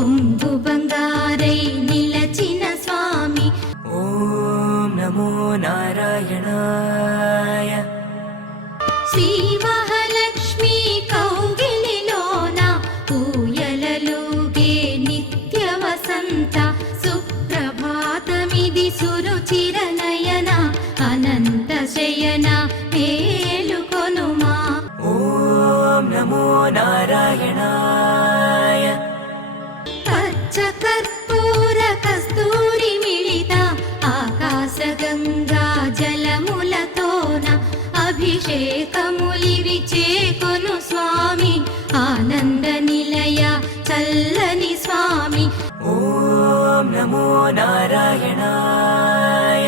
కొంగు బంగారై నిలచిన స్వామి. ఓం నమో నారాయణాయ. శ్రీ మహాలక్ష్మి కౌగిలిలోన ఊయలలుగే నిత్య వసంత. సుప్రభాతమిది సురుచిరనయన అనంత శయన మేలుకొనుమా. ఓం నమో నారాయణాయ. పచ్చ కర్పూర కస్తూరి మిళిత ఆకాశ గంగా జలములతోన అభిషేకములివి చేకొను స్వామి. ఆనంద నిలయ చల్లని స్వామి. ఓం నమో నారాయణాయ.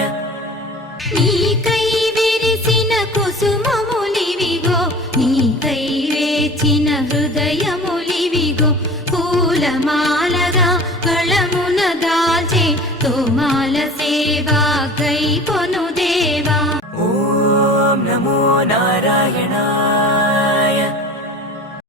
నీకై విరిసిన కుసుమములివిగో, నీకై వేచిన హృదయములివిగో. పూలమాలగా గళమున దాల్చే తోమాల సేవా గై. ఓం నమో నారాయణాయ.